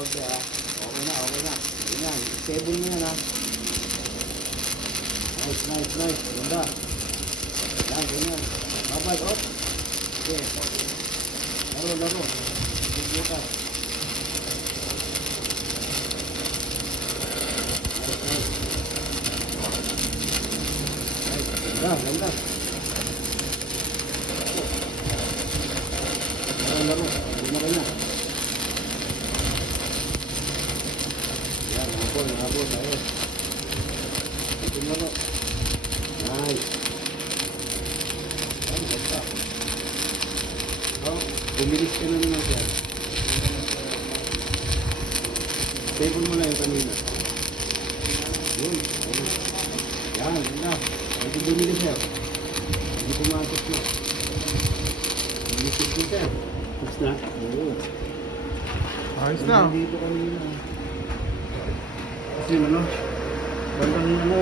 konti ha. Okay na, okay na. Ganyan, stable mo yan ha. Nice, nice, nice. Ganda. Yan, ganyan. Babay, op. Okay. Laro, laro. Bukas. Nice, nice. Nice, ganda, ganda. Laro, laro. Hindi na kanya. Yan, nabol, nabol. Ayos. Ito laro. Nice. Yan, ganda. Oh, bumilis ka na naman siya. Stable mo na yung kanina. Yun. Yan, ganda. Ito bumilis siya. Hindi pumasok na. Bumilis ko siya. Tapos na? Oo. Ayos na. Dito kanina. Kasi ano, bandang ano,